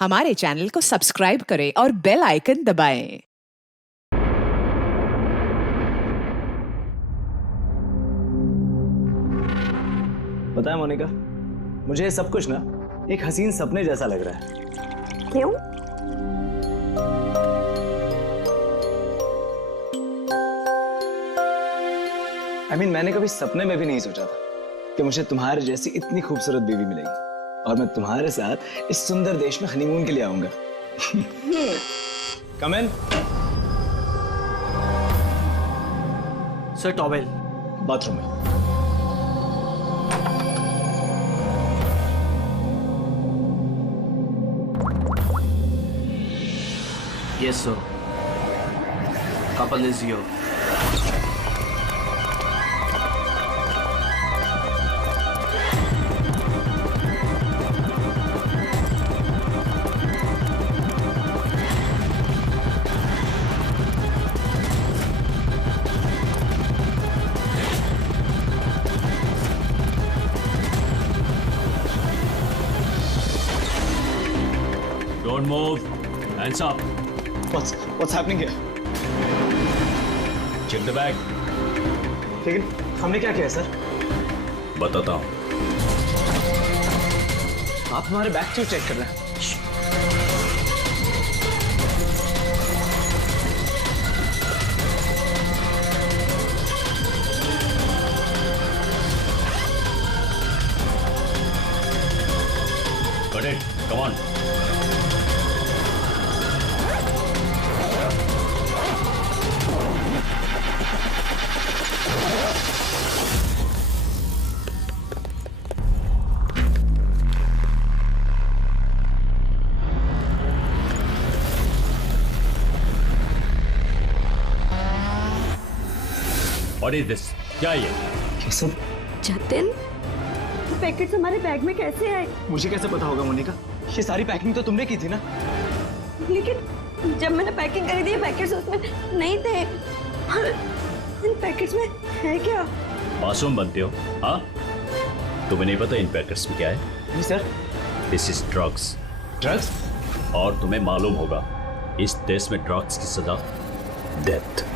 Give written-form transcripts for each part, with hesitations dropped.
हमारे चैनल को सब्सक्राइब करें और बेल आइकन दबाएं। पता है मोनिका, मुझे ये सब कुछ ना एक हसीन सपने जैसा लग रहा है। क्यों? मैंने कभी सपने में भी नहीं सोचा था कि मुझे तुम्हारे जैसी इतनी खूबसूरत बीवी मिलेगी और मैं तुम्हारे साथ इस सुंदर देश में हनीमून के लिए आऊंगा। कम इन। सर टॉवेल बाथरूम में। Yes sir, couple is your. Don't move. Hands up. What's happening here? Check the bag. लेकिन हमने क्या किया सर? बताता हूँ। आप हमारे बैग क्यों चेक कर रहे हैं? Got it. Come on. What is this? क्या ये? ये सब जतिन, पैकेट्स हमारे बैग में कैसे आए? मुझे कैसे पता होगा मोनिका? ये सारी पैकिंग तो तुमने की थी ना? लेकिन जब मैंने पैकिंग करी थी, पैकेट्स उसमें नहीं थे। और इन पैकेट्स में है क्या? मासूम बनते हो, हाँ? तुम्हें नहीं पता इन पैकेट्स में क्या है? नहीं sir. This is drugs. Drugs? और तुम्हें मालूम होगा, इस देश में ड्रग्स की सजा डेथ।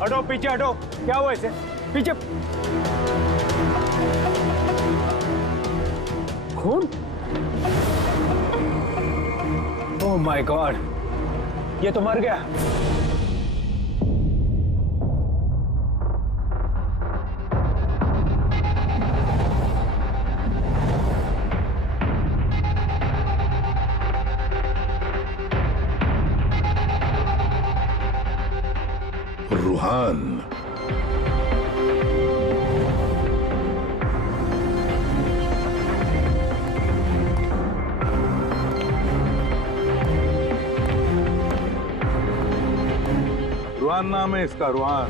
हटो पीछे हटो। क्या हुआ इसे? पीछे। खून? ओह माय गॉड, ये तो मर गया। रूहान, रुहान नाम है इसका, रुहान।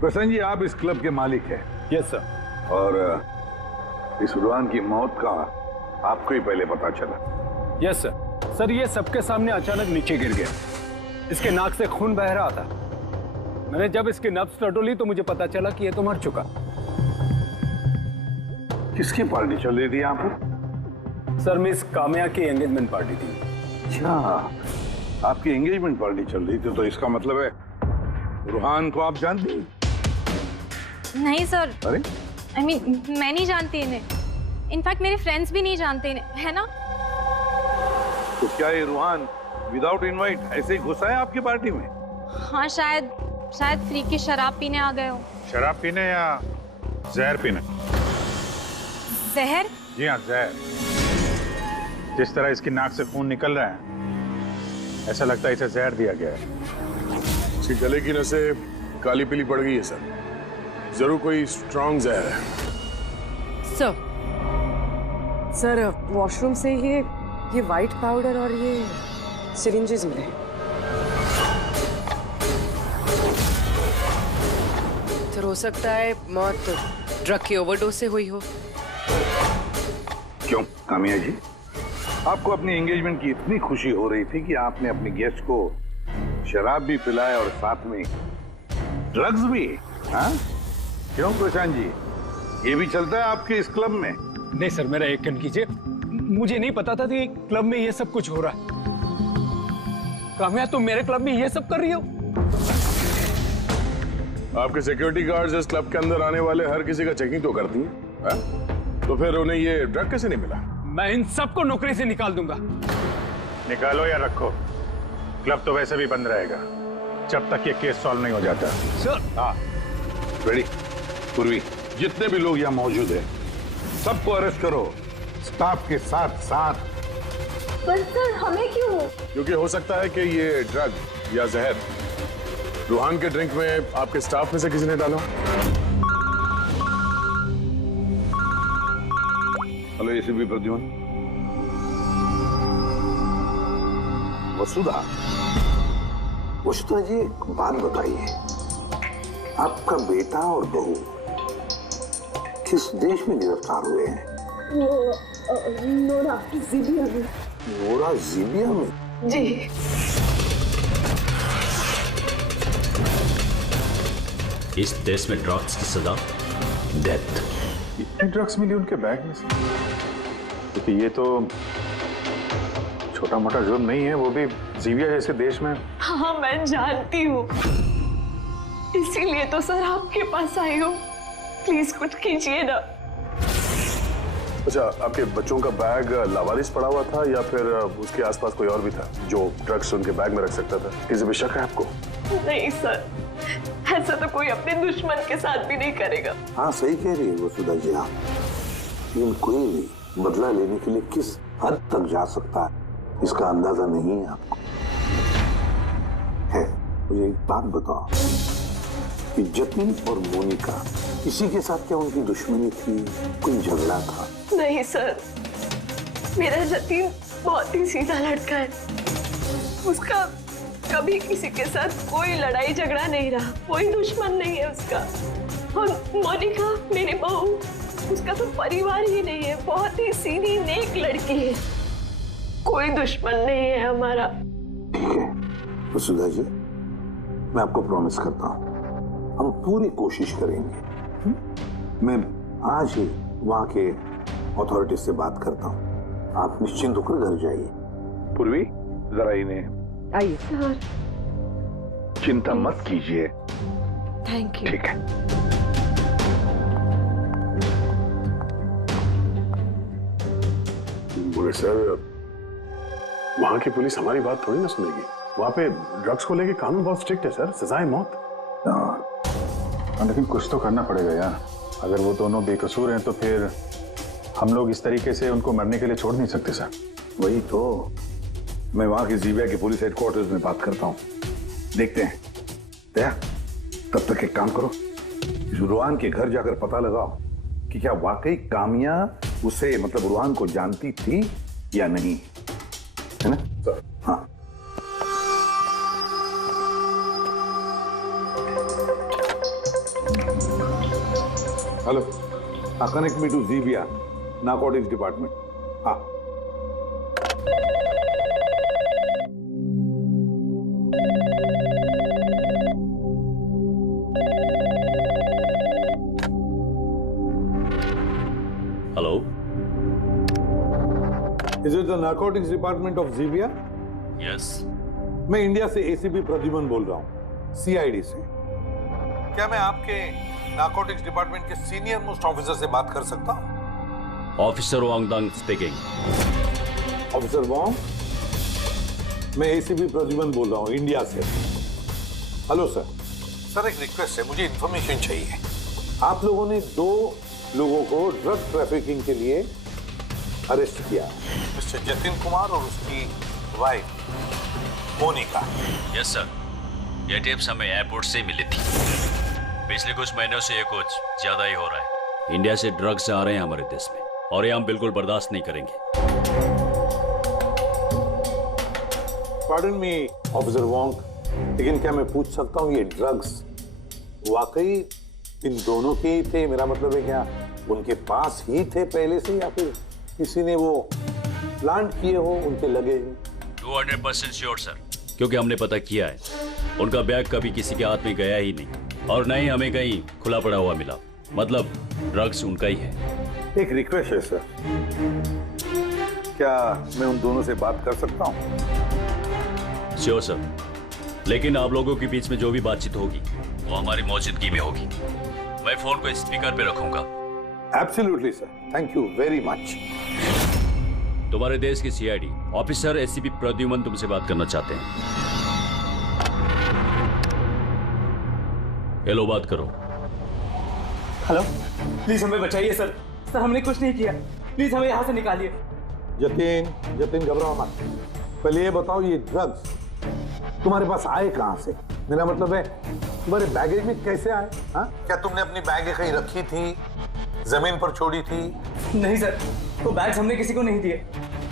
प्रसन्न जी, आप इस क्लब के मालिक हैं। Yes sir. और इस रुहान की मौत का आपको ही पहले पता चला? Yes sir. सर, ये सबके सामने अचानक नीचे गिर गया। इसके नाक से खून बह रहा था। मैंने जब इसकी नब्ज टटोली तो मुझे पता चला कि ये तो मर चुका। किसकी पार्टी चल रही थी यहाँ पर? सर, मिस काम्या की एंगेजमेंट पार्टी थी। अच्छा, आपकी एंगेजमेंट पार्टी चल रही थी, तो इसका मतलब है रुहान को आप जानती हैं? नहीं सर। अरे I mean, मैं नहीं जानती इन्हें। इनफैक्ट मेरे फ्रेंड्स भी नहीं जानते इन्हें, है ना? तो क्या ये रुहान विदाउट इनवाइट ऐसे ही घुसा है आपकी पार्टी में? हाँ, शायद फ्री की शराब पीने आ गए हो। शराब पीने या जहर पीने? जहर? जी हाँ, जहर। जिस तरह इसकी नाक से खून निकल रहा है, ऐसा लगता है इसे जहर दिया गया है। इसके गले की नसें काली पीली पड़ गई है सर। जरूर कोई स्ट्रॉन्ग जहर है। सर, वॉशरूम से ये वाइट पाउडर और ये सिरिंजेस मिले। सर, हो सकता है मौत ड्रग की ओवरडोज से हुई हो। क्यों कामिया जी, आपको अपनी एंगेजमेंट की इतनी खुशी हो रही थी कि आपने अपने गेस्ट को शराब भी पिलाया और साथ में ड्रग्स भी? हाँ? क्यों प्रशांत जी, ये भी चलता है आपके इस क्लब में? नहीं सर, मेरा एक कान कीजिए। मुझे नहीं पता था कि क्लब में ये सब कुछ हो रहा है। काम्या, तुम मेरे क्लब में ये सब कर रही हो? आपके सिक्योरिटी गार्ड्स इस क्लब के अंदर आने वाले हर किसी का चेकिंग तो करती हैं। तो फिर उन्हें ये ड्रग कैसे नहीं मिला? मैं इन सबको नौकरी से निकाल दूंगा। निकालो या रखो, क्लब तो वैसे भी बंद रहेगा जब तक ये केस सॉल्व नहीं हो जाता। सर। हाँ, रेडी। पूर्वी, जितने भी लोग यहाँ मौजूद हैं, सबको अरेस्ट करो, स्टाफ के साथ साथ। पर सर, हमें क्यों? क्योंकि हो सकता है कि ये ड्रग या जहर रुहान के ड्रिंक में आपके स्टाफ में से किसी ने डाला। Hello ACP Pradyuman. वसुधा जी, एक बात बताइए, आपका बेटा और बहू किस देश में गिरफ्तार हुए हैं? नोरा जीबिया में। नोरा जीबिया में? जी। इस देश में ड्रग्स की सजा डेथ। इतने ड्रग्स मिली उनके बैग में से? क्योंकि ये तो छोटा मोटा जुर्म नहीं है, वो भी जीबिया जैसे देश में। हाँ, मैं जानती हूँ, इसीलिए तो सर आपके पास आई हूँ। प्लीज कुछ कीजिए ना। अच्छा, आपके बच्चों का बैग लावारिस पड़ा हुआ था या फिर उसके आसपास कोई और भी था जो ड्रग्स उनके बैग में रख सकता था? किसी पे शक है आपको? नहीं सर, ऐसा तो कोई अपने दुश्मन के साथ भी नहीं करेगा। हाँ, सही कह रही है वसुधा जी आप। लेकिन कोई भी बदला लेने के लिए किस हद तक जा सकता है, इसका अंदाजा नहीं है आपको। है, मुझे एक बात बताओ कि जतिन और मोनिका, इसी के साथ क्या उनकी दुश्मनी थी? कोई झगड़ा था? नहीं सर, मेरा जतिन बहुत ही सीधा लड़का है। उसका कभी किसी के साथ कोई लड़ाई झगड़ा नहीं रहा, कोई दुश्मन नहीं है उसका। और मोनिका मेरी बहू, उसका तो परिवार ही नहीं है, बहुत ही सीधी नेक लड़की है, कोई दुश्मन नहीं है हमारा। ठीक है वसुधा जी, मैं आपको प्रॉमिस करता हूँ, हम पूरी कोशिश करेंगे। मैं आज ही वहाँ के अथॉरिटी से बात करता हूँ, आप निश्चिंत होकर घर जाइए। पूर्वी, जरा इन्हें आइए। सर, चिंता मत कीजिए। Thank you. ठीक है। बुलेट सर, वहां की पुलिस हमारी बात थोड़ी ना सुनेगी। वहां पे ड्रग्स को लेके कानून बहुत स्ट्रिक्ट है सर, सजाए मौत। लेकिन कुछ तो करना पड़ेगा यार। अगर वो दोनों बेकसूर हैं तो फिर हम लोग इस तरीके से उनको मरने के लिए छोड़ नहीं सकते सर। वही तो, मैं वहां की जीबिया के पुलिस हेडक्वार्टर्स में बात करता हूँ, देखते हैं। दया, तब तक एक काम करो, इस रुहान के घर जाकर पता लगाओ कि क्या वाकई कामिया उसे, मतलब रुहान को जानती थी या नहीं, है ना? सर। हाँ, hello, connect me to Zivia, narcotics department. हाँ। Hello, is it the narcotics department of Zivia? Yes. मैं इंडिया से एसीपी प्रद्युमन बोल रहा हूँ, सीआईडी से। क्या मैं आपके नारकोटिक्स डिपार्टमेंट के सीनियर मोस्ट ऑफिसर से बात कर सकता हूँ? Officer Wangdung speaking. Officer Wong, मैं एसीपी प्रद्युमन बोल रहा हूँ इंडिया से। Hello sir. सर एक रिक्वेस्ट है, मुझे इंफॉर्मेशन चाहिए। आप लोगों ने 2 लोगों को ड्रग ट्रैफिकिंग के लिए अरेस्ट किया, मिस्टर जतिन कुमार और उसकी वाइफ मोनिका। यस सर, ये टिप्स हमें एयरपोर्ट से मिली थी। पिछले कुछ महीनों से ये कुछ ज्यादा ही हो रहा है। इंडिया से ड्रग्स आ रहे हैं हमारे देश में और ये हम बिल्कुल बर्दाश्त नहीं करेंगे। पार्डन मी ऑफिसर वॉन्ग, लेकिन क्या मैं पूछ सकता हूँ ये ड्रग्स वाकई इन दोनों के ही थे? मेरा मतलब है क्या उनके पास ही थे पहले से, या फिर किसी ने वो प्लांट किए हो उनके लगेज में? 200% श्योर सर, क्योंकि हमने पता किया है उनका बैग कभी किसी के हाथ में गया ही नहीं और न ही हमें कहीं खुला पड़ा हुआ मिला। मतलब ड्रग्स उनका ही है। एक रिक्वेस्ट है सर, क्या मैं उन दोनों से बात कर सकता हूँ? श्योर सर, लेकिन आप लोगों के बीच में जो भी बातचीत होगी वो हमारी मौजूदगी में होगी। मैं फोन को स्पीकर पे रखूंगा। Absolutely sir, thank you very much. तुम्हारे देश के सीआईडी ऑफिसर एसीपी प्रद्युमन तुमसे बात करना चाहते हैं। हेलो, बात करो। हेलो, प्लीज हमें बचाइए सर। सर हमने कुछ नहीं किया, प्लीज हमें यहाँ से निकालिए। जतिन घबराओ मत। पहले ये बताओ ये ड्रग्स तुम्हारे पास आए कहाँ से? मेरा मतलब है तुम्हारे बैगेज में कैसे आए? हाँ, क्या तुमने अपनी बैग कहीं रखी थी, जमीन पर छोड़ी थी? नहीं सर, वो बैग्स हमने किसी को नहीं दिए,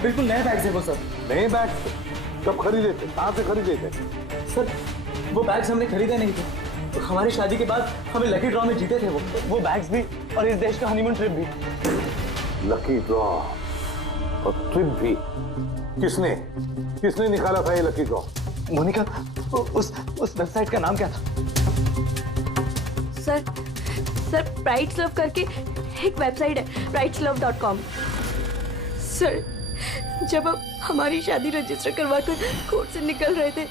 बिल्कुल नए बैग्स है वो सर। नए बैग? कब खरीदे थे, कहाँ से खरीदे थे? सर वो बैग्स हमने खरीदे नहीं थे, तो हमारी शादी के बाद हमें लकी ड्रॉ में जीते थे वो बैग्स भी और इस देश का हनीमून ट्रिप भी। लकी ड्रॉ और ट्रिप भी? किसने निकाला था ये लकी ड्रॉ? मोनिका, उस वेबसाइट का नाम क्या था? सर प्राइड्स लव करके एक वेबसाइट है, prideslove.com। सर जब हम हमारी शादी रजिस्टर करवाकर कोर्ट से निकल रहे थे।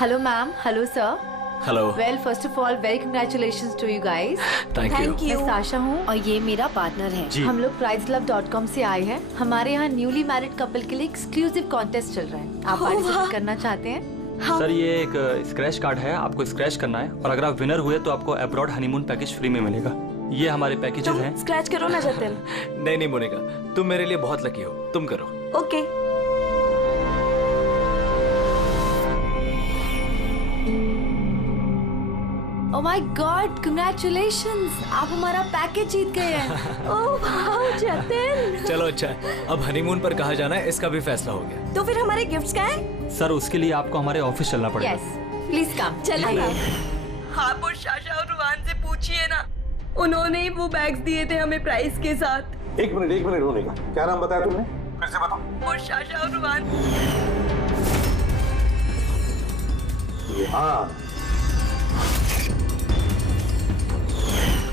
Hello ma'am. Hello sir. Hello. Well first of all very congratulations to you guys. Thank you. मैं साशा हूँ और ये मेरा पार्टनर है। हम लोग prideslove.com से आए हैं। हमारे यहाँ न्यूली मैरिड कपल के लिए एक्सक्लूसिव कॉन्टेस्ट चल रहा है। आप पार्टिसिपेट करना चाहते हैं? हाँ। सर ये एक स्क्रैच कार्ड है, आपको स्क्रैच करना है और अगर आप विनर हुए तो आपको अब्रॉड हनीमून पैकेज फ्री में मिलेगा। ये हमारे पैकेजेस हैं। स्क्रैच करो ना जतिन। नहीं मोनिका, तुम मेरे लिए बहुत लकी हो, तुम करो। Okay. Oh my God, congratulations, आप हमारा पैकेज जीत गए हैं। Oh wow Jatin. चलो अच्छा, अब हनीमून पर कहाँ जाना है इसका भी फैसला हो गया। तो फिर हमारे गिफ्ट्स क्या है? सर उसके लिए आपको हमारे ऑफिस चलना पड़ेगा। Yes, please come. चलिए। आप और शाशा और रुहान से पूछिए ना, उन्होंने ही वो बैग्स दिए थे हमें प्राइस के साथ। एक मिनट होनेगा, क्या नाम बताया तुमने? फिर से बताओ। और शाशा और रुहान। हाँ।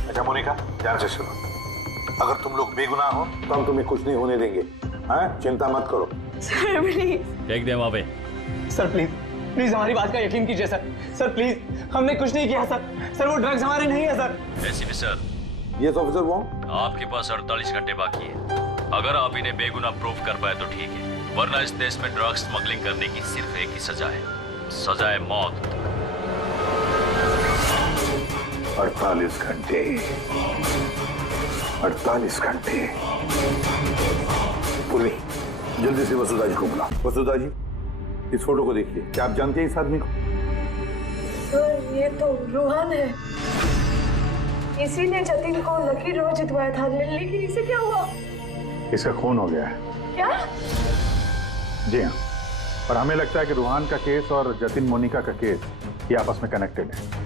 अच्छा मोनिका, ध्यान से सुनो, अगर तुम लोग बेगुनाह हो तो हम तुम्हें कुछ नहीं होने देंगे। हाँ, चिंता मत करो। Sir please. देख दे वहाँ पे। सर प्लीज हमारी बात का यकीन कीजिए सर प्लीज, हमने कुछ नहीं किया सर वो ड्रग्स हमारे नहीं है sir. ACP sir. Yes officer Wong. आपके पास 48 घंटे बाकी है। अगर आप इन्हें बेगुनाह प्रूव कर पाए तो ठीक है, वरना इस देश में ड्रग्स स्मगलिंग करने की सिर्फ एक ही सजा है, सजा है मौत। 48 घंटे। 48 घंटे। पूरी जल्दी से वसुधा जी को बुलाओ। वसुधा जी, इस फोटो को देखिए, क्या आप जानते हैं इस आदमी को? सर ये तो रोहन है, इसी ने जतिन को लकी ड्रॉ जितवाया था, लेकिन इसे क्या हुआ? इसका खून हो गया है। क्या? जी हाँ, और हमें लगता है कि रूहान का केस और जतिन मोनिका का केस ये आपस में कनेक्टेड है।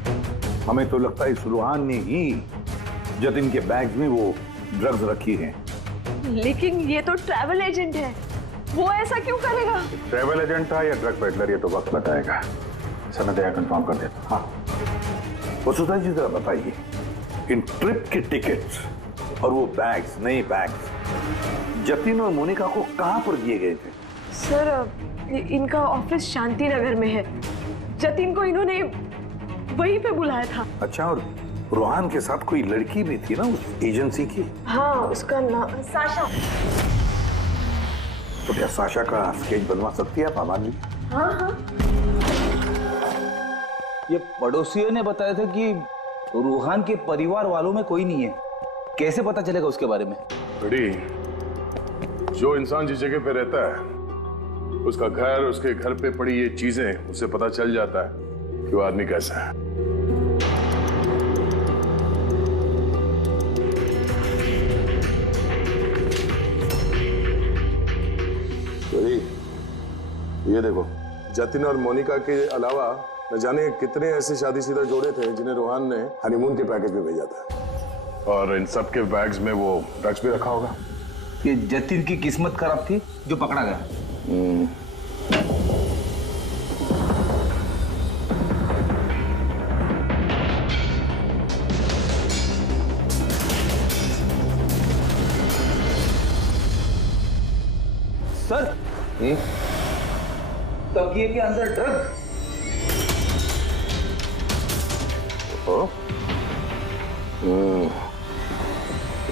हमें तो लगता है इस रूहान ने ही जतिन के बैग में वो ड्रग्स रखी हैं। लेकिन ये तो ट्रैवल एजेंट है, वो ऐसा क्यों करेगा? ट्रैवल एजेंट था या ड्रग पेडलर, ये तो वक्त बताएगा। सनत कंफर्म कर देता। हाँ वसुधा जी जरा बताइए, इन ट्रिप के टिकट्स और वो बैग्स, नए बैग्स जतिन और मोनिका को कहां पर दिए गए थे? सर इनका ऑफिस शांति नगर में है। जतिन को इन्होंने वहीं पे बुलाया था। अच्छा, और रोहान के साथ कोई लड़की भी थी ना उस एजेंसी की? हाँ, उसका नाम साशा। तो क्या साशा का स्केच बनवा सकती है आप आमान जी? हाँ हाँ। ये पड़ोसियों ने बताया था कि रूहान के परिवार वालों में कोई नहीं है। कैसे पता चलेगा उसके बारे में? बड़ी, जो इंसान जिस जगह पे रहता है उसका घर, उसके घर पे पड़ी ये चीजें, उससे पता चल जाता है कि वो आदमी कैसा है। बड़ी, ये देखो, जतिन और मोनिका के अलावा न जाने कितने ऐसे शादीशुदा जोड़े थे जिन्हें रोहान ने हनीमून के पैकेज में भेजा था। और इन सब के बैग्स में वो ड्रग्स भी रखा होगा। ये जतिन की किस्मत खराब थी जो पकड़ा गया। सर, तकिए के अंदर ड्रग।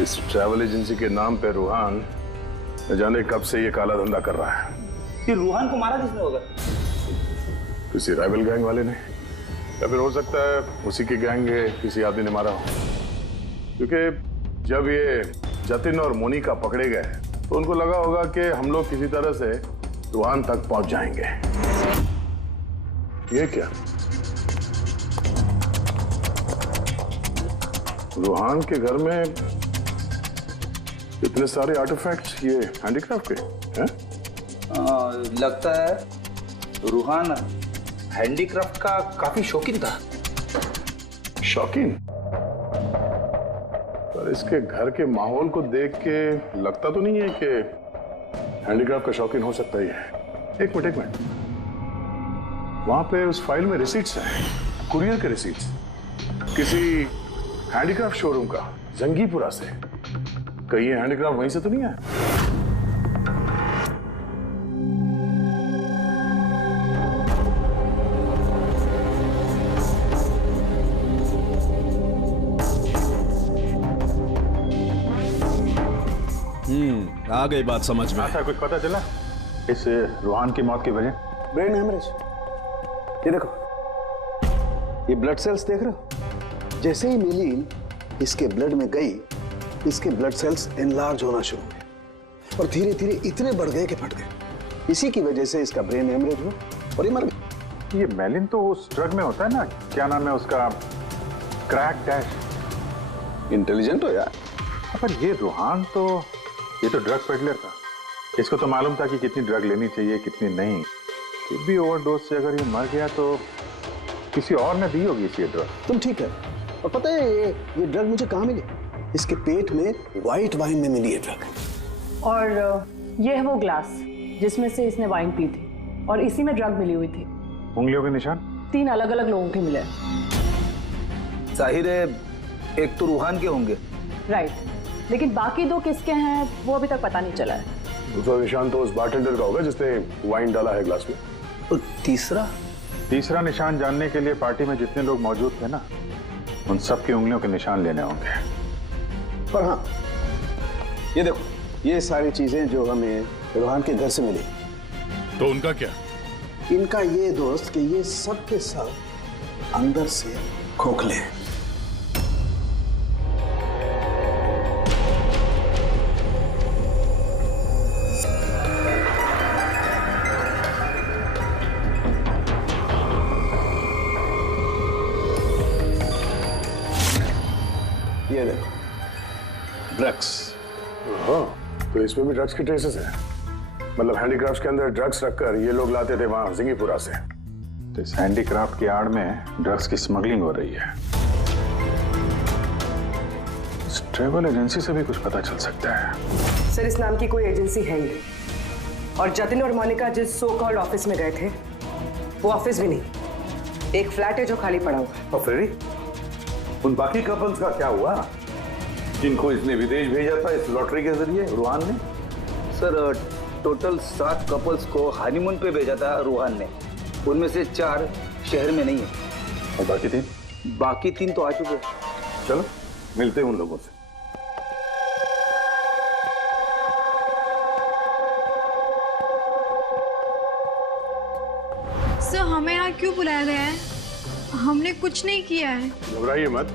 इस ट्रैवल एजेंसी के नाम पे रूहान न जाने कब से ये काला धंधा कर रहा है। ये रूहान को मारा किसने होगा? किसी राइवल गैंग वाले ने, या फिर हो सकता है उसी के गैंग के किसी आदमी ने मारा हो। क्योंकि जब ये जतिन और मोनिका पकड़े गए तो उनको लगा होगा कि हम लोग किसी तरह से रूहान तक पहुंच जाएंगे। ये क्या? रूहान के घर में इतने सारे आर्टिफैक्ट्स, ये हैंडीक्राफ्ट के हैं? लगता है रूहान हैंडीक्राफ्ट का काफी शौकीन था। शौकीन? पर इसके घर के माहौल को देख के लगता तो नहीं है कि हैंडीक्राफ्ट का शौकीन हो सकता ही है। एक मिनट, वहां पे उस फाइल में रिसीट्स हैं, कुरियर के रिसीट्स, किसी हैंडीक्राफ्ट शोरूम का, जंगीपुरा से। कहीं ये हैंडीक्राफ्ट वहीं से तो नहीं है? आ गई बात समझ में। अच्छा, कुछ पता चला इस रूहान की मौत की वजह? Brain haemorrhage. ये देखो, ये ब्लड सेल्स देख रहे हो? जैसे ही मिलीन इसके ब्लड में गई, इसके ब्लड सेल्स एनलार्ज होना शुरू हुए और धीरे धीरे इतने बढ़ गए कि फट गए। इसी की वजह से इसका ब्रेन हेमरेज हुआ और ये मर गया। ये मेलिन तो उस ड्रग में होता है ना, क्या नाम है उसका, क्रैक डैश। इंटेलिजेंट हो यार। पर ये रूहान तो, ये तो ड्रग पेडलर था। इसको तो मालूम था कि कितनी ड्रग लेनी चाहिए, कितनी नहीं। फिर भी ओवरडोज से अगर ये मर गया तो किसी और ने दी होगी इसी ड्रग। तुम ठीक है। और पता है ये ड्रग मुझे कहाँ मिली? इसके पेट में व्हाइट वाइन में मिली है ड्रग। और ये है वो ग्लास जिसमें से इसने वाइन पी थी और इसी में ड्रग मिली हुई थी। उंगलियों के निशान 3 अलग-अलग लोगों के मिले। जाहिर है एक तो रूहान के होंगे। राइट, लेकिन बाकी 2 किसके हैं वो अभी तक पता नहीं चला है। दूसरा निशान तो उस बारटेंडर का होगा जिसने वाइन डाला है ग्लास में। और तीसरा निशान जानने के लिए पार्टी में जितने लोग मौजूद थे ना, उन सब की उंगलियों के निशान लेने होंगे। पर हाँ, ये देखो, ये सारी चीजें जो हमें रूहान के घर से मिली, तो उनका क्या? इनका ये दोस्त कि ये सब के सब अंदर से खोखले हैं। ये देखो, ड्रग्स। हाँ, तो इसमें भी ड्रग्स के ट्रेसेस हैं। मतलब हैंडीक्राफ्ट के अंदर ड्रग्स रखकर ये लोग लाते थे वहां जिंगीपुरा से। तो इस हैंडीक्राफ्ट की आड़ में ड्रग्स की स्मगलिंग हो रही है। ट्रैवल एजेंसी से भी कुछ पता चल सकता है। सर, इस नाम की कोई एजेंसी है ही, और जतिन और मोनिका जिस सो कॉल्ड ऑफिस में गए थे वो ऑफिस भी नहीं, एक फ्लैट है जो खाली पड़ा हुआ है। और फ्रेडी, उन बाकी कपल्स का क्या हुआ जिनको इसने विदेश भेजा था इस लॉटरी के जरिए रूहान ने? सर, टोटल 7 कपल्स को हनीमून पे भेजा था रूहान ने। उनमें से 4 शहर में नहीं है। और बाकी 3? बाकी 3 तो आ चुके हैं। चलो मिलते हैं उन लोगों से। सर, हमें यहाँ क्यों बुलाया गया है? हमने कुछ नहीं किया है। घबराइए मत,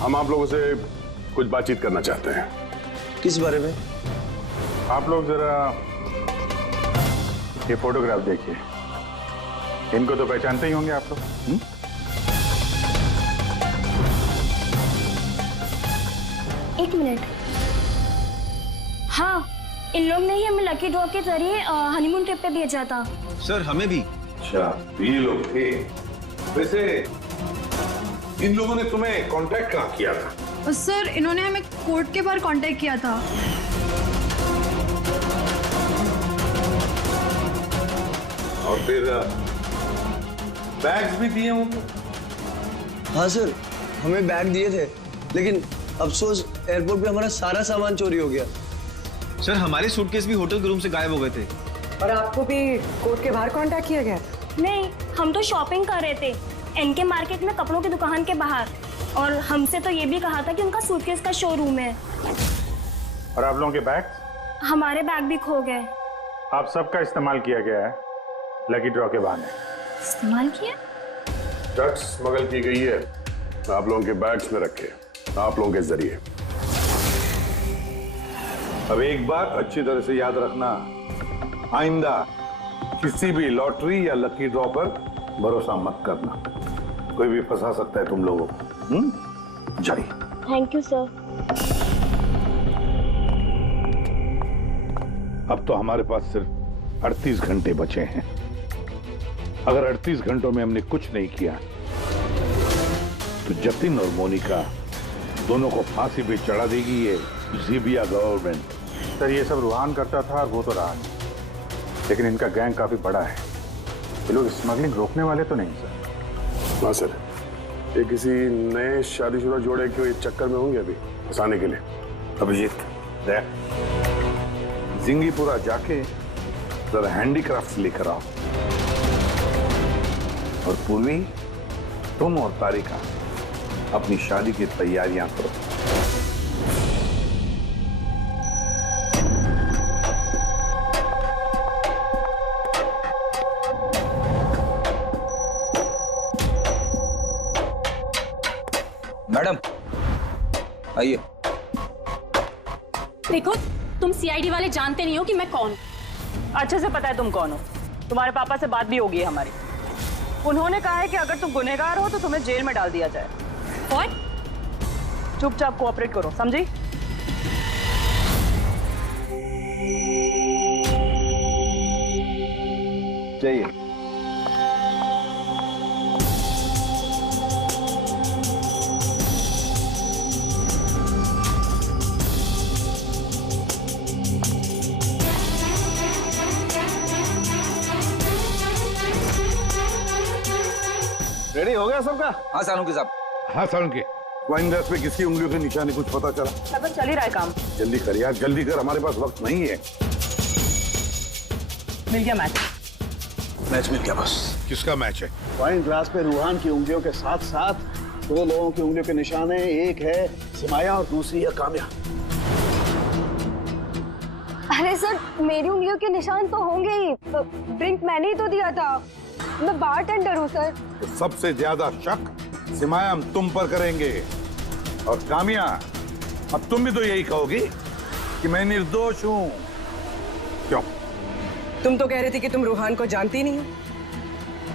हम आप लोगों से कुछ बातचीत करना चाहते हैं। किस बारे में? आप लोग जरा ये फोटोग्राफ देखिए। इनको तो पहचानते ही होंगे आप लोग। एक मिनट। हाँ, इन लोग ने ही हमें लकी ड्रॉ के जरिए हनीमून ट्रिप पे भेजा था। सर, हमें भी। अच्छा, ये लोग थे। वैसे इन लोगों ने तुम्हें कांटेक्ट कहाँ किया था? सर, इन्होंने हमें कोर्ट के बाहर कांटेक्ट किया था। और फिर बैग्स भी दिए उनको? हाँ सर, हमें बैग दिए थे, लेकिन अफसोस एयरपोर्ट पे हमारा सारा सामान चोरी हो गया। सर, हमारे सूटकेस भी होटल के रूम से गायब हो गए थे। और आपको भी कोर्ट के बाहर कांटेक्ट किया गया था? नहीं, हम तो शॉपिंग कर रहे थे एनके मार्केट में, कपड़ों की दुकान के बाहर, और हमसे तो ये भी कहा था कि उनका सूटकेस का शोरूम है। और आप लोगों के बैग? हमारे बैग भी खो गए। आप सबका इस्तेमाल किया गया है लकी ड्रॉ के बहाने। इस्तेमाल किया? ड्रग्स स्मगल की गई है आप लोगों के बैग्स में रखे, आप लोगों के जरिए। अब एक बात अच्छी तरह से याद रखना, आइंदा किसी भी लॉटरी या लकी ड्रॉ पर भरोसा मत करना, कोई भी फंसा सकता है तुम लोगों को। जाइए। Thank you sir. अब तो हमारे पास सिर्फ 38 घंटे बचे हैं। अगर 38 घंटों में हमने कुछ नहीं किया तो जतिन और मोनिका दोनों को फांसी पे चढ़ा देगी ये ज़ीबिया गवर्नमेंट। सर, ये सब रूहान करता था और वो तो रहा, लेकिन इनका गैंग काफी बड़ा है। ये लोग स्मगलिंग रोकने वाले तो नहीं सर? हाँ सर, ये किसी नए शादीशुदा जोड़े के चक्कर में होंगे अभी फंसाने के लिए। अभिजीत, जिंगीपुरा जाके जरा हैंडीक्राफ्ट लेकर आओ, और पूर्वी, तुम और तारिका अपनी शादी की तैयारियां करो। मैडम आइए। देखो, तुम सीआईडी वाले जानते नहीं हो कि मैं कौन। अच्छे से पता है तुम कौन हो। तुम्हारे पापा से बात भी होगी है हमारी। उन्होंने कहा है कि अगर तुम गुनहगार हो तो तुम्हें जेल में डाल दिया जाए। What? चुपचाप कोऑपरेट करो, समझी? जाइए। रेडी हो गया सबका? हाँ सानुकी साहब। हाँ सानुकी, वाइन ग्लास पे किसकी उंगलियों के निशाने कुछ पता चला? लगभग चल ही रहा है काम। जल्दी कर यार, जल्दी कर, हमारे पास वक्त नहीं है। मिल गया मैच। मैच मिल गया बस। किसका मैच है? वाइन ग्लास पे रूहान की उंगलियों के साथ साथ 2 लोगों की उंगलियों के निशान है। एक है सिमाया और दूसरी है काम्या। अरे सर, मेरी उंगलियों के निशान तो होंगे ही। ड्रिंक मैंने ही तो दिया था, मैं बारटेंडर हूँ सर। तो सबसे ज्यादा शक सिमाया हम तुम पर करेंगे, और कामिया अब तुम भी तो यही कहोगी कि मैं निर्दोष हूँ। क्यों? तुम तो कह रही थी कि तुम रूहान को जानती नहीं हो,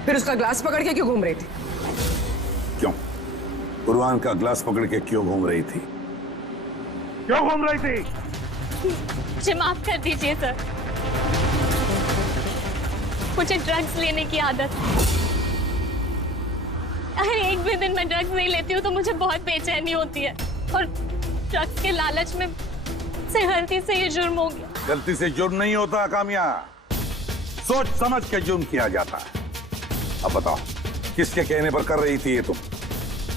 फिर उसका ग्लास पकड़ के क्यों घूम रही थी? क्यों? रूहान का ग्लास पकड़ के क्यों घूम रही थी? क्यों घूम रही थी? मुझे माफ कर दीजिए सर, मुझे ड्रग्स लेने की आदत है। अगर एक भी दिन मैं ड्रग्स नहीं लेती हूँ तो मुझे बहुत बेचैनी होती है, और ड्रग्स के लालच में से गलती से ये जुर्म हो गया। गलती से जुर्म नहीं होता कामिया, सोच समझ के जुर्म किया जाता है। अब बताओ किसके कहने पर कर रही थी ये तुम?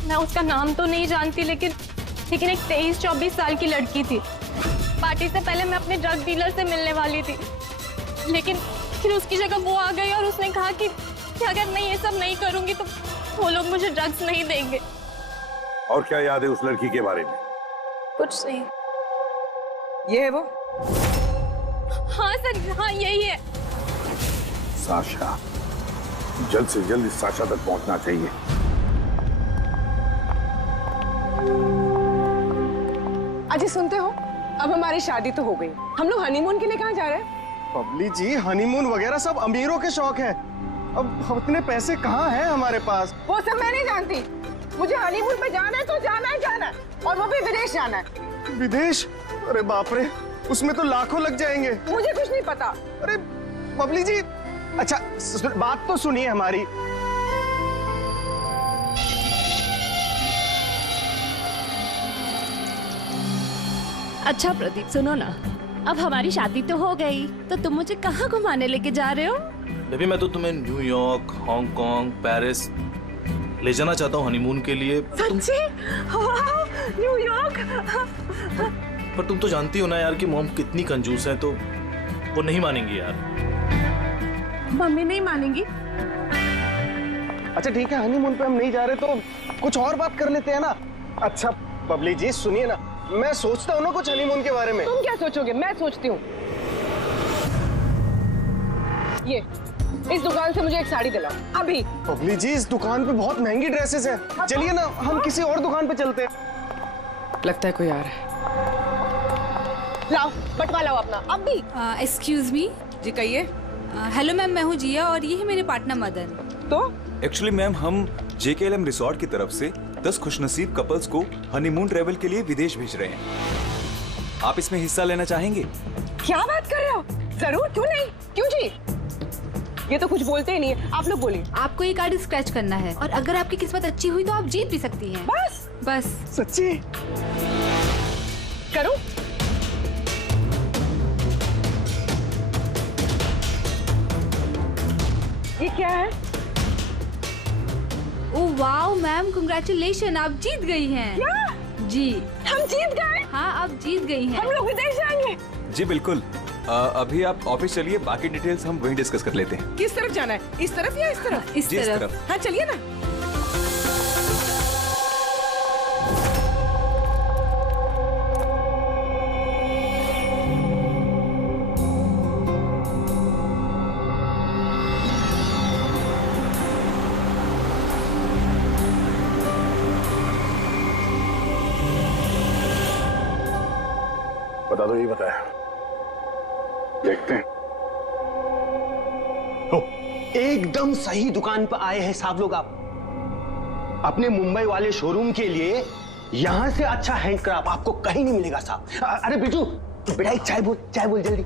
मैं उसका नाम तो नहीं जानती, लेकिन एक 23-24 साल की लड़की थी। पार्टी से पहले मैं अपने ड्रग डीलर से मिलने वाली थी, लेकिन फिर उसकी जगह वो आ गई और उसने कहा कि अगर मैं ये सब नहीं करूंगी तो वो लोग मुझे ड्रग्स नहीं देंगे। और क्या याद है उस लड़की के बारे में? कुछ नहीं। ये है वो? हाँ सर, हाँ यही है। साशा, जल्द से जल्द इस साशा तक पहुंचना चाहिए। अजय सुनते हो, अब हमारी शादी तो हो गई, हम लोग हनीमून के लिए कहाँ जा रहे हैं? बबली जी, हनीमून वगैरह सब अमीरों के शौक है। अब उतने पैसे कहाँ हैं हमारे पास? वो सब मैं नहीं जानती, मुझे हनीमून पे जाना है तो जाना है, और वो भी विदेश जाना है। विदेश? अरे बाप रे, उसमें तो लाखों लग जाएंगे। मुझे कुछ नहीं पता। अरे बबली जी, अच्छा बात तो सुनिए हमारी। अच्छा प्रदीप, सुनो ना, अब हमारी शादी तो हो गई, तो तुम मुझे कहाँ घुमाने लेके जा रहे हो? बेबी, मैं तो तुम्हें न्यूयॉर्क, हांगकांग, पेरिस ले जाना चाहता हूँ हनीमून के लिए। सच्ची? न्यूयॉर्क? पर तुम तो जानती हो ना यार कि मॉम कितनी कंजूस है, तो वो नहीं मानेंगी यार। मम्मी नहीं मानेंगी? अच्छा ठीक है, हनीमून पे हम नहीं जा रहे तो कुछ और बात कर लेते हैं ना। अच्छा बबली जी सुनिए ना, मैं सोचता हूँ ना कुछ हनीमून के बारे में। तुम क्या सोचोगे, मैं सोचती हूँ। ये इस दुकान से मुझे एक साड़ी दिलाओ अभी। बबली जी, इस दुकान पे बहुत महंगी ड्रेसेस हैं। चलिए ना, हम किसी और दुकान पे चलते हैं। लगता है कोई आ रहा है। लाओ बटवा लाओ अपना अभी। Excuse me. जी कहिए। हेलो मैम, मैं हूँ जिया और ये है मेरे पार्टनर मदन। तो एक्चुअली मैम, हम JKLM रिसोर्ट की तरफ से 10 खुशनसीब कपल्स को हनीमून ट्रेवल के लिए विदेश भेज रहे हैं। आप इसमें हिस्सा लेना चाहेंगे? क्या बात कर रहे हो? जरूर, क्यों नहीं, क्यों जी? ये तो कुछ बोलते ही नहीं है, आप लोग बोलिए। आपको ये कार्ड स्क्रैच करना है और अगर आपकी किस्मत अच्छी हुई तो आप जीत भी सकती हैं। बस सच्ची? करो। ये क्या है? ओह वाओ मैम, कांग्रेचुलेशन, आप जीत गई हैं। क्या? जी हम जीत गए? हाँ, आप जीत गई हैं। हम लोग विदेश जाएंगे? जी बिल्कुल। अभी आप ऑफिस चलिए, बाकी डिटेल्स हम वहीं डिस्कस कर लेते हैं। किस तरफ जाना है, इस तरफ या इस तरफ? इस तरफ। हाँ चलिए ना। बता दो, ये बताया। देखते हैं। एकदम सही दुकान पर आए हैं साहब लोग। आप अपने मुंबई वाले शोरूम के लिए यहाँ से अच्छा हैंडक्राफ्ट आपको कहीं नहीं मिलेगा साहब। अरे बिजू, बेटा एक चाय बोल जल्दी।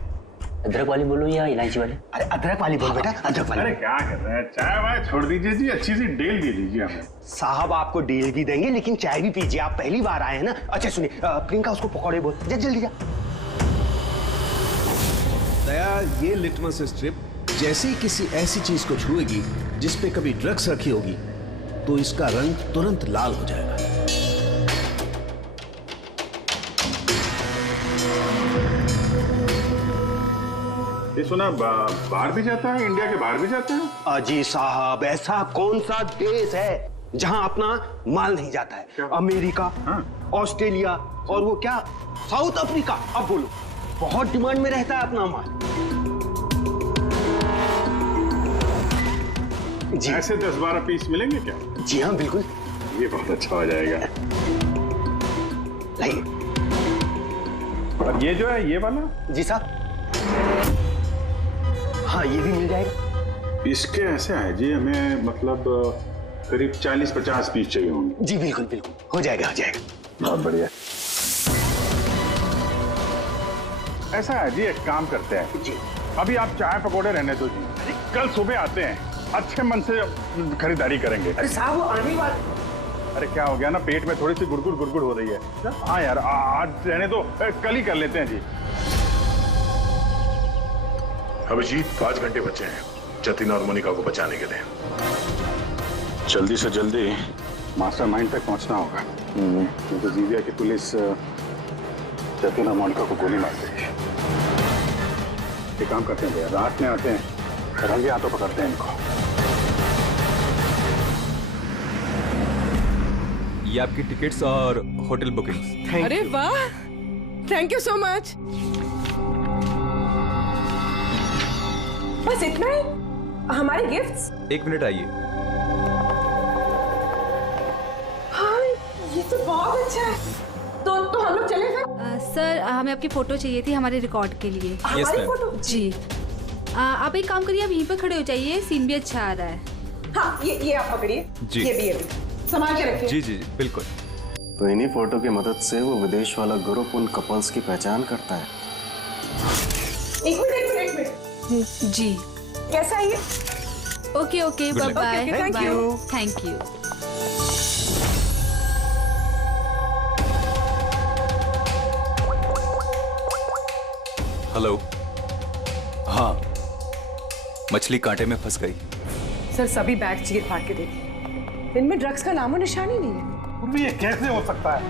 अदरक वाली बोलो या इलायची वाली? अरे अदरक वाली बोल बेटा, अदरक वाली। अरे क्या कर रहे हैं, चाय वाय छोड़ दीजिए जी, अच्छी सी डील दे दीजिए हमें। साहब आपको डील भी देंगे, लेकिन चाय भी पीजिए, आप पहली बार आए हैं ना। अच्छा सुनिए, प्रियंका उसको पकौड़े बोल, जल्दी जा। दया, ये लिटमस स्ट्रिप जैसे ही किसी ऐसी चीज को छुएगी जिस पे कभी ड्रग्स रखी होगी तो इसका रंग तुरंत लाल हो जाएगा। ये सुना बाहर भी जाता है, इंडिया के बाहर भी जाता है? अजी साहब, ऐसा कौन सा देश है जहां अपना माल नहीं जाता है? अमेरिका, ऑस्ट्रेलिया और वो क्या साउथ अफ्रीका। अब बोलो, बहुत डिमांड में रहता है अपना माल। जी ऐसे 10-12 पीस मिलेंगे क्या? जी हाँ बिल्कुल। ये बहुत अच्छा हो जाएगा। लाइए। और ये जो है, ये वाला? जी साहब। हाँ ये भी मिल जाएगा। इसके ऐसे है जी, हमें मतलब करीब 40-50 पीस चाहिए होंगे। जी बिल्कुल बिल्कुल, हो जाएगा हो जाएगा। बहुत बढ़िया। ऐसा है जी, एक काम करते हैं जी, अभी आप चाय पकौड़े रहने दो जी, कल सुबह आते हैं, अच्छे मन से खरीदारी करेंगे। अरे साहब वो आने वाले। अरे क्या हो गया ना, पेट में थोड़ी सी गुड़गुड़ हो रही है। हाँ यार, आज रहने दो, कल ही कर लेते हैं जी। अभिजीत 5 घंटे बचे हैं जतिन और मोनिका को बचाने के लिए। जल्दी से जल्दी मास्टरमाइंड तक पहुंचना होगा, क्योंकि जीविया की पुलिस जतिन और मोनिका को गोली मार देगी। एक काम करते हैं भैया, रात में आते हैं, रंगे हाथों पकड़ते हैं इनको। ये आपकी टिकट्स और होटल बुकिंग्स। अरे वाह, थैंक यू सो मच। बस इतना ही? हमारे गिफ्ट्स? 1 मिनट आइए। हाँ, ये तो बहुत अच्छा है। तो हम लोग चले फिर? सर हमें आपकी फोटो चाहिए थी हमारे रिकॉर्ड के लिए। हमारी फोटो? जी। आप एक काम करिए, आप यहीं पर खड़े हो जाइए, सीन भी अच्छा आ रहा है। हाँ, ये आप पकड़िए। जी। ये भी संभाल के रखिए। जी जी बिल्कुल। तो इन्हीं फोटो की मदद से वो विदेश वाला ग्रुप उन कपल्स की पहचान करता है। एक मिनट। जी। कैसा है ये? Okay bye bye. Thank you. Thank you. Hello. हाँ, मछली कांटे में फंस गई। सर सभी बैग चीर फाड़ के देखिए, इनमें ड्रग्स का नामो निशान ही नहीं है। ये कैसे हो सकता है?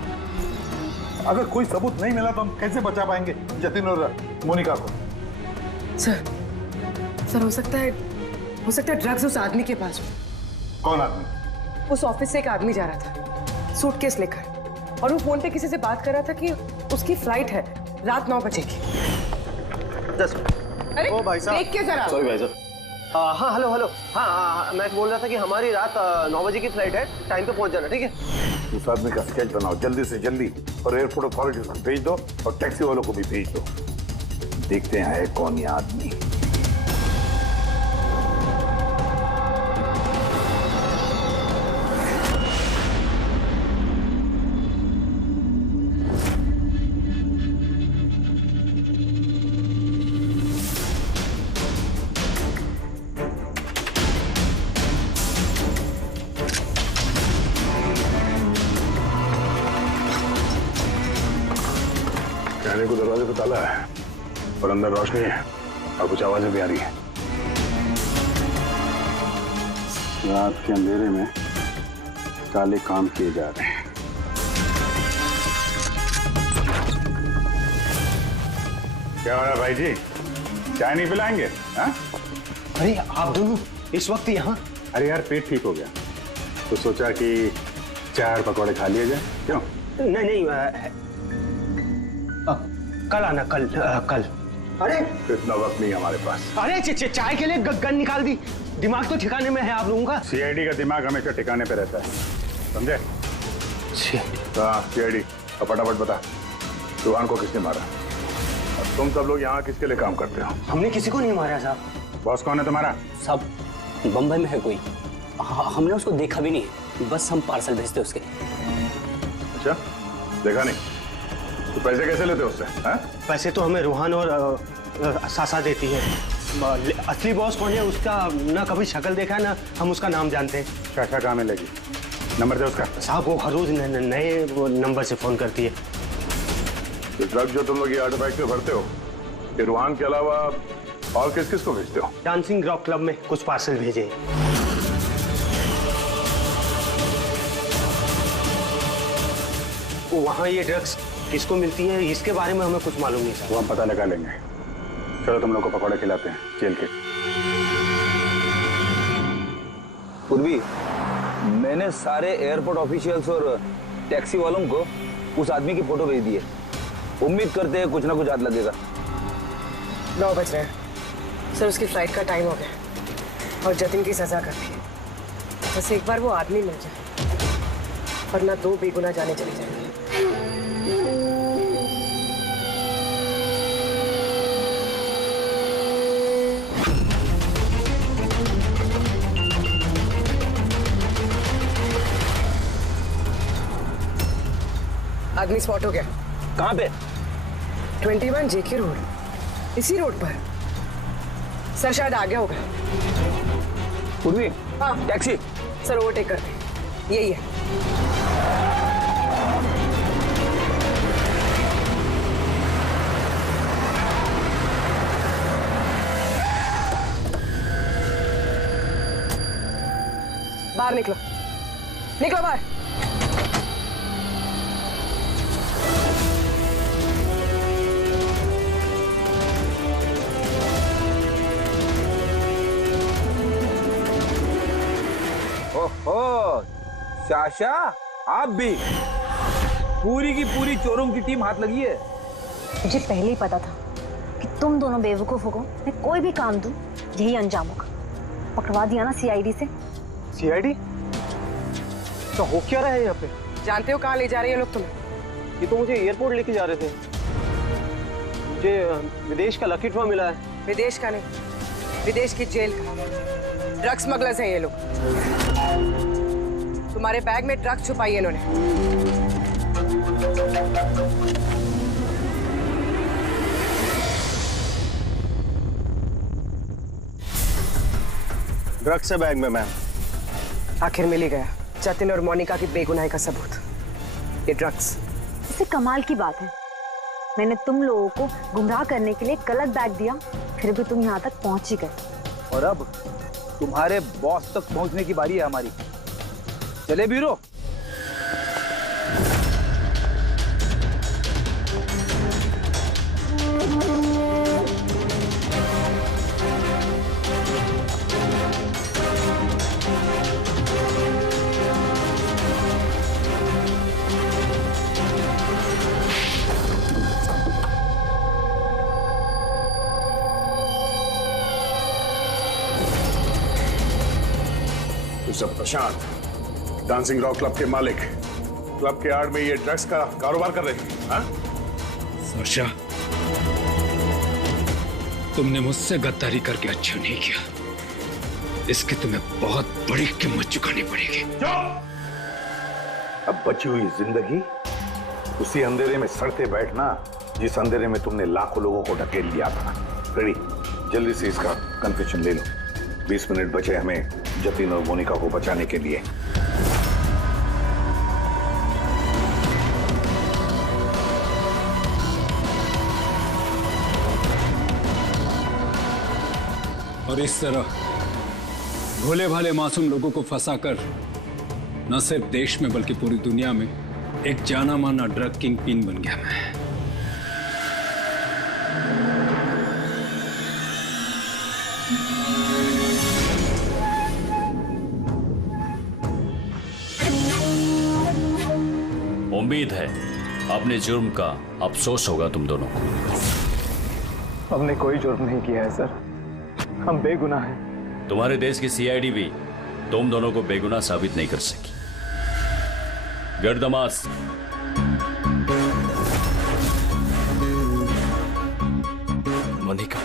अगर कोई सबूत नहीं मिला तो हम कैसे बचा पाएंगे जतिन और मोनिका को? सर हो सकता है ड्रग्स उस आदमी के पास हो। कौन आदमी? उस ऑफिस से एक आदमी जा रहा था सूटकेस लेकर, और वो फोन पे किसी से बात कर रहा था कि उसकी फ्लाइट है रात 9 बजे की। 10 अरे ओ भाई साहब, देख के जरा। सॉरी भाई साहब। हाँ हेलो। हाँ, मैं बोल रहा था कि हमारी रात 9 बजे की फ्लाइट है, टाइम पे पहुंच जाना, ठीक है? उस आदमी का स्केच बनाओ जल्दी से जल्दी, और एयरपोर्ट अथॉरिटीज को भेज दो, और टैक्सी वालों को भी भेज दो। देखते हैं है कौन ये आदमी। कहने को दरवाजे पे ताला है और अंदर रोशनी है और कुछ आवाजें भी आ रही है। रात के अंधेरे में काले काम किए जा रहे हैं। क्या हो रहा है भाई जी, चाय नहीं पिलाएंगे? हाँ? अरे आप दोनों इस वक्त यहाँ? अरे यार पेट ठीक हो गया तो सोचा कि चाय और पकौड़े खा लिए जाए। क्यों? नहीं, कल आना, कल। अरे इतना वक्त नहीं हमारे पास। अरे चाय के लिए गन निकाल दी। दिमाग तो ठिकाने में है आप लोगों का। सीआईडी का दिमाग हमेशा ठिकाने पे रहता है, समझे? सीआईडी, अब फटाफट बता, रूहान को किसने मारा? और तुम सब लोग यहाँ किसके लिए काम करते हो? हमने किसी को नहीं मारा साहब। बॉस कौन है तुम्हारा? साहब बम्बई में है कोई, हमने उसको देखा भी नहीं, बस हम पार्सल भेजते उसके। अच्छा, देखा नहीं तो पैसे कैसे लेते हो उससे? पैसे तो हमें रूहान और सासा देती है। असली बॉस कौन है उसका ना कभी शक्ल देखा है ना हम उसका नाम जानते हैं। क्या काम है लेगी? नंबर दे उसका। साहब वो हर रोज नए नंबर से फोन करती है। तो ड्रग जो तुम लोग ये आर्टिफैक्ट में भरते हो, ये रूहान के अलावा और किस किस को भेजते हो? डांसिंग रॉक क्लब में कुछ पार्सल भेजे। वहाँ ये ड्रग्स किसको मिलती है इसके बारे में हमें कुछ मालूम नहीं। वो हम पता लगा लेंगे। चलो तुम लोग को पकौड़े खिलाते हैं जेल के। पूर्वी, मैंने सारे एयरपोर्ट ऑफिशियल्स और टैक्सी वालों को उस आदमी की फोटो भेज दी है। उम्मीद करते हैं कुछ ना कुछ हाथ लगेगा। 9 बज रहे हैं सर, उसकी फ्लाइट का टाइम हो गया और जतिन की सजा कर दी है। बस एक बार वो आदमी मिल जाए, वरना 2 बेगुनाह जाने चली जाएंगी। आदमी स्पॉट हो गया। कहाँ पे? 21 जेके रोड, इसी रोड पर। सर शायद आ गया होगा। पूर्वी, हाँ टैक्सी। सर ओवरटेक करते, यही है। बाहर निकलो, निकलो बाहर। ओहो, शाशा आप भी? पूरी की पूरी चोरों की टीम हाथ लगी है। मुझे पहले ही पता था कि तुम दोनों बेवकूफों को मैं कोई भी काम दूं यही अंजाम होगा। पकड़वा दिया ना सीआईडी से। सीआईडी? तो हो क्या रहा है यहाँ पे? जानते हो कहाँ ले जा रहे हैं लोग तुम्हें? ये तो मुझे एयरपोर्ट लेके जा रहे थे। मुझे विदेश का लकी ड्रॉ मिला है। विदेश का नहीं, विदेश की जेल का। ड्रग स्मगलर्स हैं ये लोग। तुम्हारे बैग में ड्रग छुपाई है इन्होंने। ड्रग्स है बैग में मैम। आखिर मिल ही गया जतिन और मोनिका की बेगुनाही का सबूत। ये ड्रग्स। इससे कमाल की बात है, मैंने तुम लोगों को गुमराह करने के लिए गलत बैग दिया, फिर भी तुम यहाँ तक पहुंच ही गए। और अब तुम्हारे बॉस तक पहुंचने की बारी है हमारी। चले ब्यूरो। सब प्रशांत, डांसिंग रॉक क्लब के मालिक, क्लब के आड़ में ये ड्रग्स का कारोबार कर रहे थे, हाँ? वर्षा, तुमने मुझसे गद्दारी करके अच्छा नहीं किया। इसकी तुम्हें बहुत बड़ी कीमत चुकानी पड़ेगी। अब बची हुई जिंदगी उसी अंधेरे में सड़ते बैठना जिस अंधेरे में तुमने लाखों लोगों को ढकेल लिया था। रेडी, जल्दी से इसका कन्फेशन ले लो। 20 मिनट बचे हमें जतिन और मोनिका को बचाने के लिए। और इस तरह भोले भाले मासूम लोगों को फंसाकर न सिर्फ देश में बल्कि पूरी दुनिया में एक जाना माना ड्रग किंग पिन बन गया मैं। उम्मीद है अपने जुर्म का अफसोस होगा तुम दोनों को। हमने कोई जुर्म नहीं किया है सर, हम बेगुनाह हैं। तुम्हारे देश की सीआईडी भी तुम दोनों को बेगुनाह साबित नहीं कर सकी। गर्दमास। मोनिका,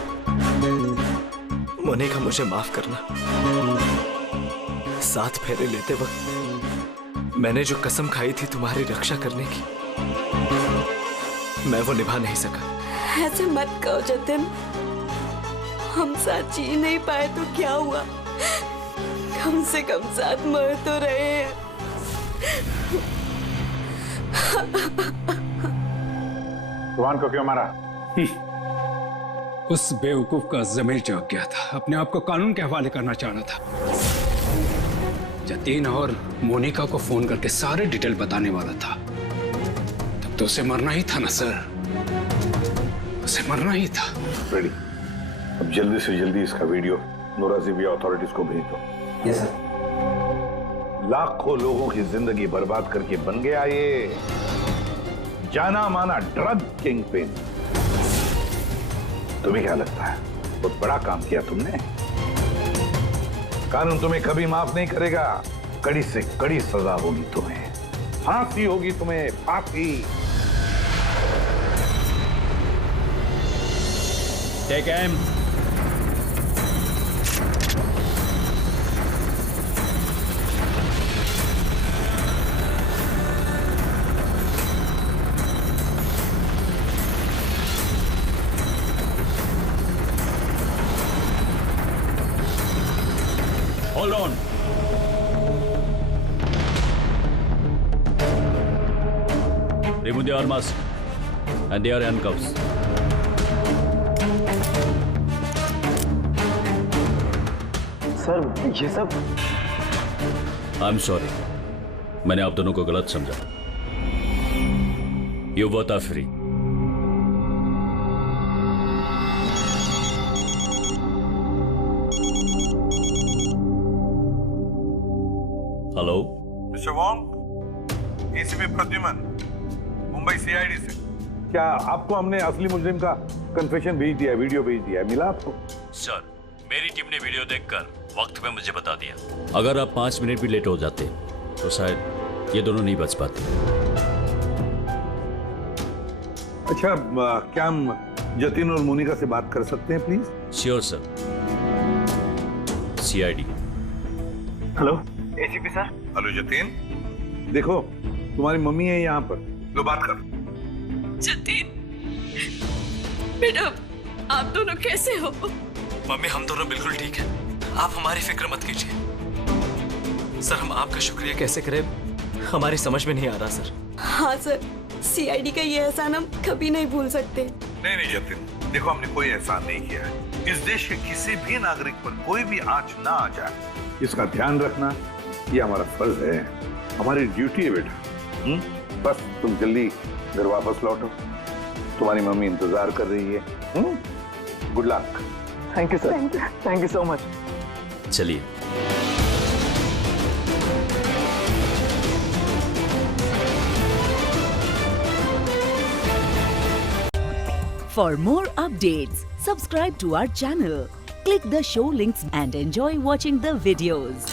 मोनिका मुझे माफ करना। 7 फेरे लेते वक्त मैंने जो कसम खाई थी तुम्हारी रक्षा करने की, मैं वो निभा नहीं सका। ऐसे मत कहो जतिन, हम साथ जी नहीं पाए तो क्या हुआ, कम से कम साथ मर तो रहे हैं। भगवान को क्यों मारा? उस बेवकूफ का ज़मीर जाग गया था, अपने आप को कानून के हवाले करना चाहता था। जतिन और मोनिका को फोन करके सारे डिटेल बताने वाला था। तब तो उसे मरना ही था ना सर, उसे मरना ही था। रेडी, अब जल्दी से जल्दी इसका वीडियो नोराजिबिया अथॉरिटीज को भेज दो। Yes sir. लाखों लोगों की जिंदगी बर्बाद करके बन गया ये जाना माना ड्रग किंग पिन। तुम्हें क्या लगता है बहुत बड़ा काम किया तुमने? कानून तुम्हें कभी माफ नहीं करेगा, कड़ी से कड़ी सजा होगी तुम्हें, फांसी होगी तुम्हें, फांसी। Take M. Hold on. Remove the arms and they are handcuffs. Sir ये सब आई एम सॉरी, मैंने आप दोनों को गलत समझा। You both are free. Hello mister Wong, ACP Pradyuman, Mumbai CID से। क्या आपको हमने असली मुजरिम का कन्फेशन भेज दिया, वीडियो भेज दिया, मिला आपको? सर, मेरी टीम ने वीडियो देखकर वक्त पे मुझे बता दिया। अगर आप 5 मिनट भी लेट हो जाते तो शायद ये दोनों नहीं बच पाते। अच्छा, क्या हम जतिन और मोनिका से बात कर सकते हैं please? Sure sir. CID. Hello ACP sir. Hello Jatin, देखो तुम्हारी मम्मी है यहाँ पर, लो बात कर। जतिन बेटा, आप दोनों कैसे हो? मम्मी, हम दोनों बिल्कुल ठीक हैं। आप हमारी फिक्र मत कीजिए। सर, हम आपका शुक्रिया कैसे करें हमारी समझ में नहीं आ रहा सर। हाँ सर, सीआईडी का ये एहसान हम कभी नहीं भूल सकते। नहीं जतिन, देखो हमने कोई एहसान नहीं किया है। इस देश के किसी भी नागरिक पर कोई भी आंच ना आ जाए, इसका ध्यान रखना ये हमारा फर्ज है, हमारी ड्यूटी है बेटा। बस तुम जल्दी घर वापस लौटो, तुम्हारी मम्मी इंतजार कर रही है। Good luck. Thank you sir, thank you so much. चलिए। For more updates, subscribe to our channel, click the show links and enjoy watching the videos.